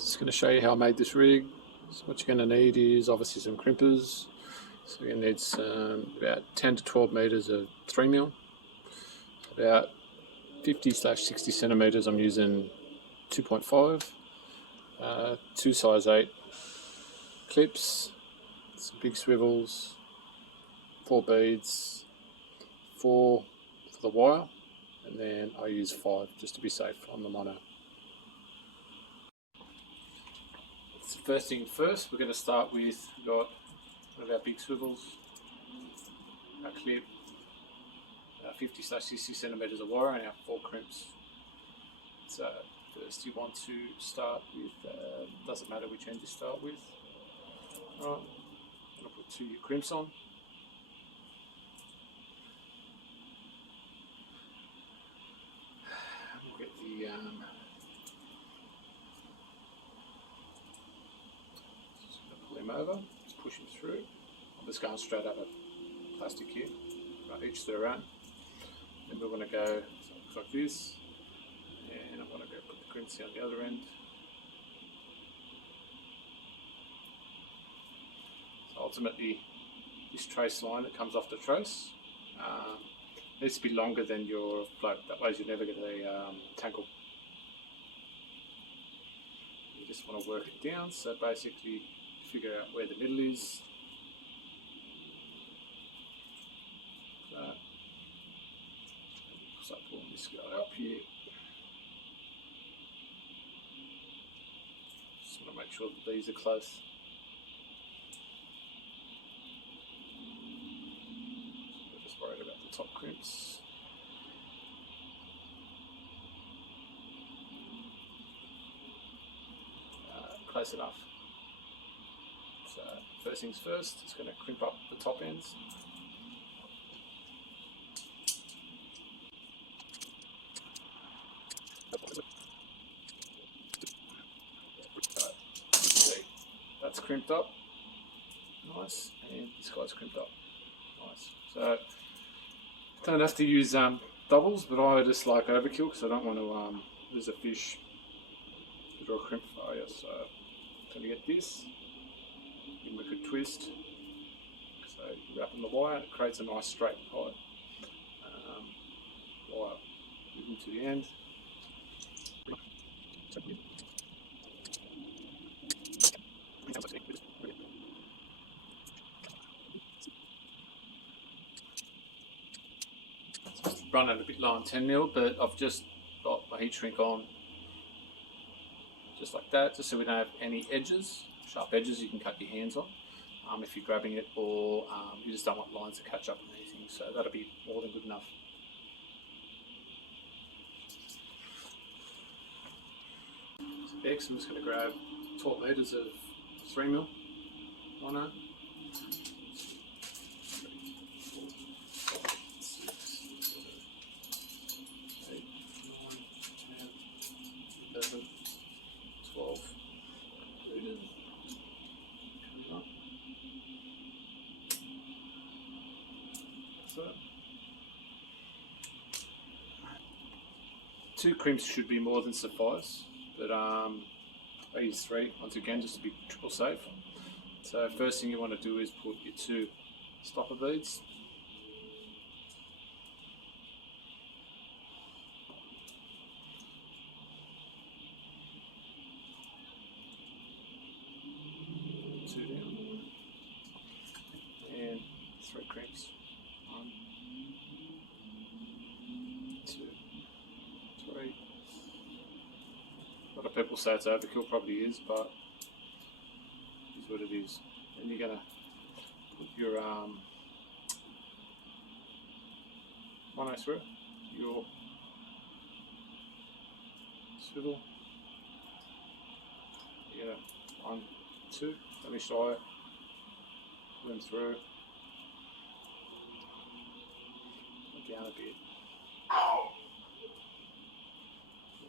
Just going to show you how I made this rig. So what you're going to need is obviously some crimpers. So you're going to need some about 10 to 12 meters of 3mm, about 50/60 centimeters. I'm using 2.5, two size 8 clips, some big swivels, 4 beads, 4 for the wire, and then I use 5 just to be safe on the mono. So first thing first, we're going to start with, we've got one of our big swivels, our clip, 50/60 centimeters of wire, and our 4 crimps. So first you want to start with, doesn't matter which end you start with. Alright, I'm going to put 2 crimps on. We'll get the just going to pull him over, just push him through. I'm just going straight up a plastic here, right, each their own. Then we're going to go like this, and I'm going to go put the crimps on the other end. So ultimately, this trace line that comes off the trace needs to be longer than your float, that way you never get a tangle. You just want to work it down, so basically figure out where the middle is. So pulling this guy up here. Just want to make sure that these are close. We're just worried about the top crimps. Close enough. So first things first, it's going to crimp up the top ends. That's crimped up, nice, and this guy's crimped up, nice. So don't have to use doubles, but I just like overkill because I don't want to lose a fish to draw a crimp failure. So I'm going to get this, give it a good twist. So you wrap in the wire, it creates a nice straight pipe. Wire moving to the end. Running a bit low on 10mm, but I've just got my heat shrink on just like that, just so we don't have any edges, sharp edges you can cut your hands on if you're grabbing it, or you just don't want lines to catch up with anything, so that'll be more than good enough. So next I'm just going to grab 12 meters of 3mm mono. So 2 crimps should be more than suffice, but I use 3 once again just to be triple safe. So first thing you want to do is put your 2 stopper beads. And 3 crimps. 1, 2, 3. A lot of people say it's overkill, probably is, but it is what it is. And you're going to put your mono through, your swivel. You're going to 1, 2, don't be shy, put them through. Down a bit.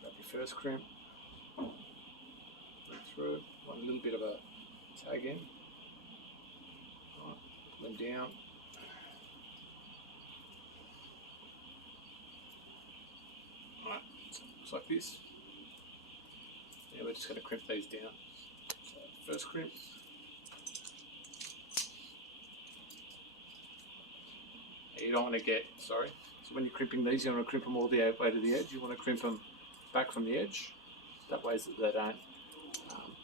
Grab your first crimp, through, want a little bit of a tag in. Right, pull them down. Right, so looks like this. There we we're just going to crimp these down. So first crimp. You don't want to get, so when you're crimping these, you want to crimp them all the way to the edge. You want to crimp them back from the edge. That way that they don't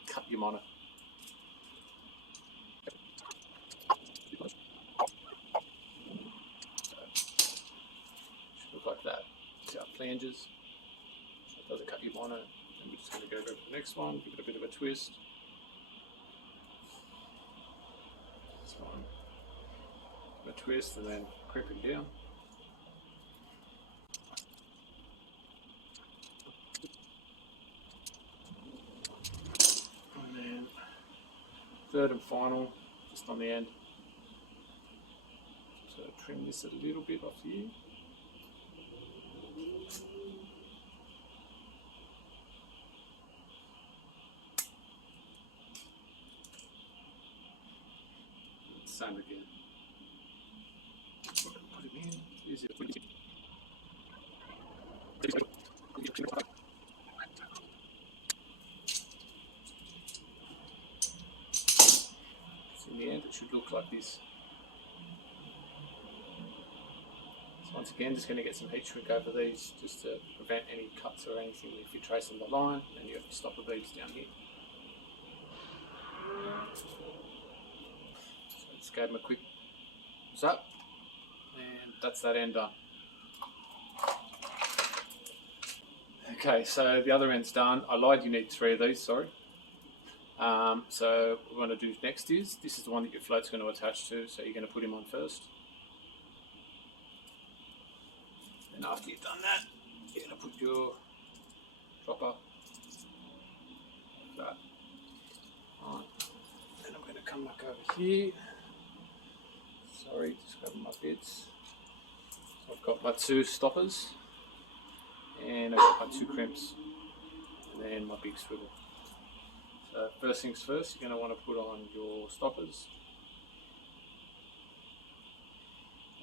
cut your monitor. Should look like that. See our flanges. So it doesn't cut your monitor. And we're just going to go over to the next one, give it a bit of a twist. This one. Give it a twist and then crimp it down. And then third and final, just on the end. So trim this a little bit off here. Same again. Put it in. Use it. So in the end, it should look like this. So once again, just going to get some heat shrink over these, just to prevent any cuts or anything if you trace on the line, and you have to stop the beads down here. Just gave them a quick zap, and that's that end done. Okay, so the other end's done. I lied, you need 3 of these, sorry. So what we want to do next is, this is the one that your float's going to attach to, so you're going to put him on first. And after you've done that, you're going to put your dropper like that on. Then I'm going to come back over here. Sorry, just grabbing my bits. So I've got my 2 stoppers, and I've got my 2 crimps, and then my big swivel. So first things first, you're going to want to put on your stoppers.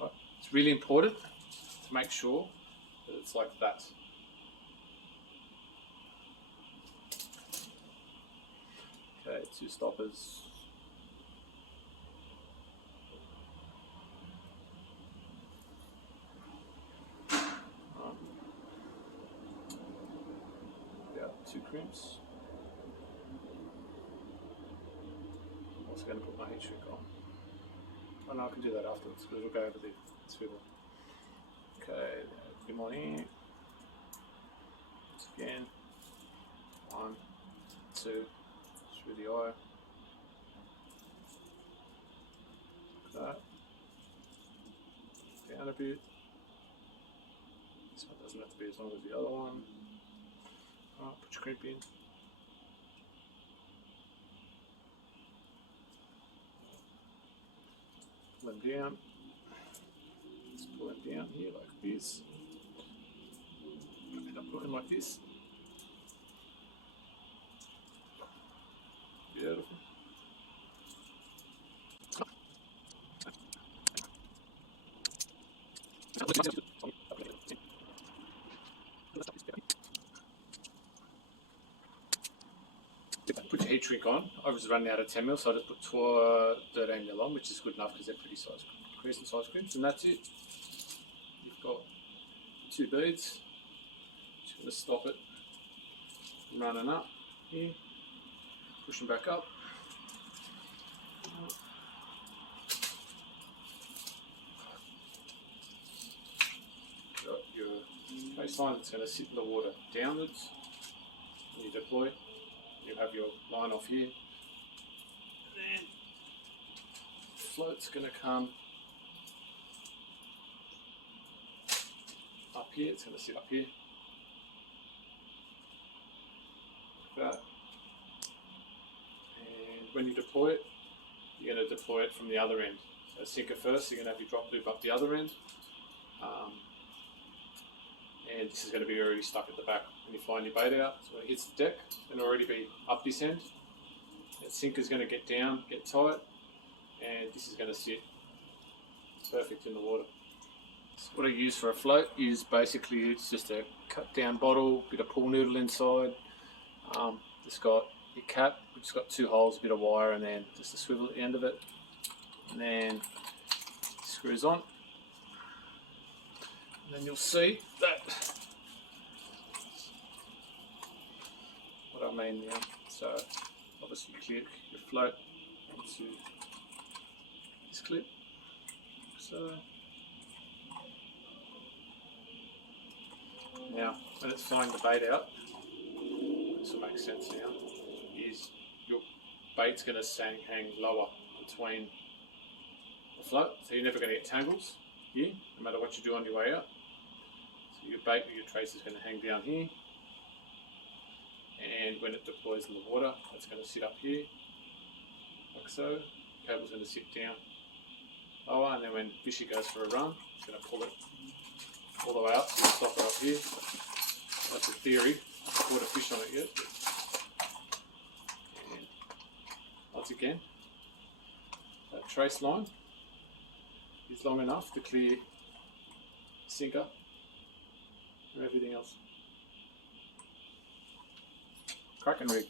Right. It's really important to make sure that it's like that. Okay, 2 stoppers. Yeah, 2 crimps. I'm also going to put my heat shrink on. Oh no, I can do that afterwards because we'll go over the swivel. Okay, put them on here. Once again, 1, 2, through the eye. Like that. Down a bit. This one doesn't have to be as long as the other one. Alright, put your crimp in. Pull them down. Just pull them down here like this. End up looking like this. Beautiful. Put your heat shrink on. I was running out of 10mm, so I just put 13mm on, which is good enough because they're pretty decent size crimps, and that's it. You've got 2 beads. Just going to stop it from running up here, push them back up. Got your baseline that's going to sit in the water downwards. When you deploy, you have your line off here, and then the float's going to come up here. It's going to sit up here like that, and when you deploy it, you're going to deploy it from the other end. So sinker first, you're going to have your drop loop up the other end, and this is going to be already stuck at the back when you're flying your bait out. So when it hits the deck, it's going to already be up this end. That sinker's going to get down, get tight, and this is going to sit perfect in the water. So what I use for a float is basically, it's just a cut down bottle, bit of pool noodle inside, Just got your cap, which has got 2 holes, a bit of wire, and then just a swivel at the end of it. And then screws on. And then you'll see that what I mean now. So obviously you clip your float into this clip. So now when it's flying the bait out, this will make sense now, is your bait's going to hang lower between the float, so you're never going to get tangles here, no matter what you do on your way out. So your bait or your trace is going to hang down here, and when it deploys in the water, it's going to sit up here, like so. The cable's going to sit down lower, and then when fishy goes for a run, it's going to pull it all the way up, so you stop it up here. That's the theory. I haven't caught a fish on it yet. And once again, that trace line is long enough to clear sinker and everything else. Cracking rig.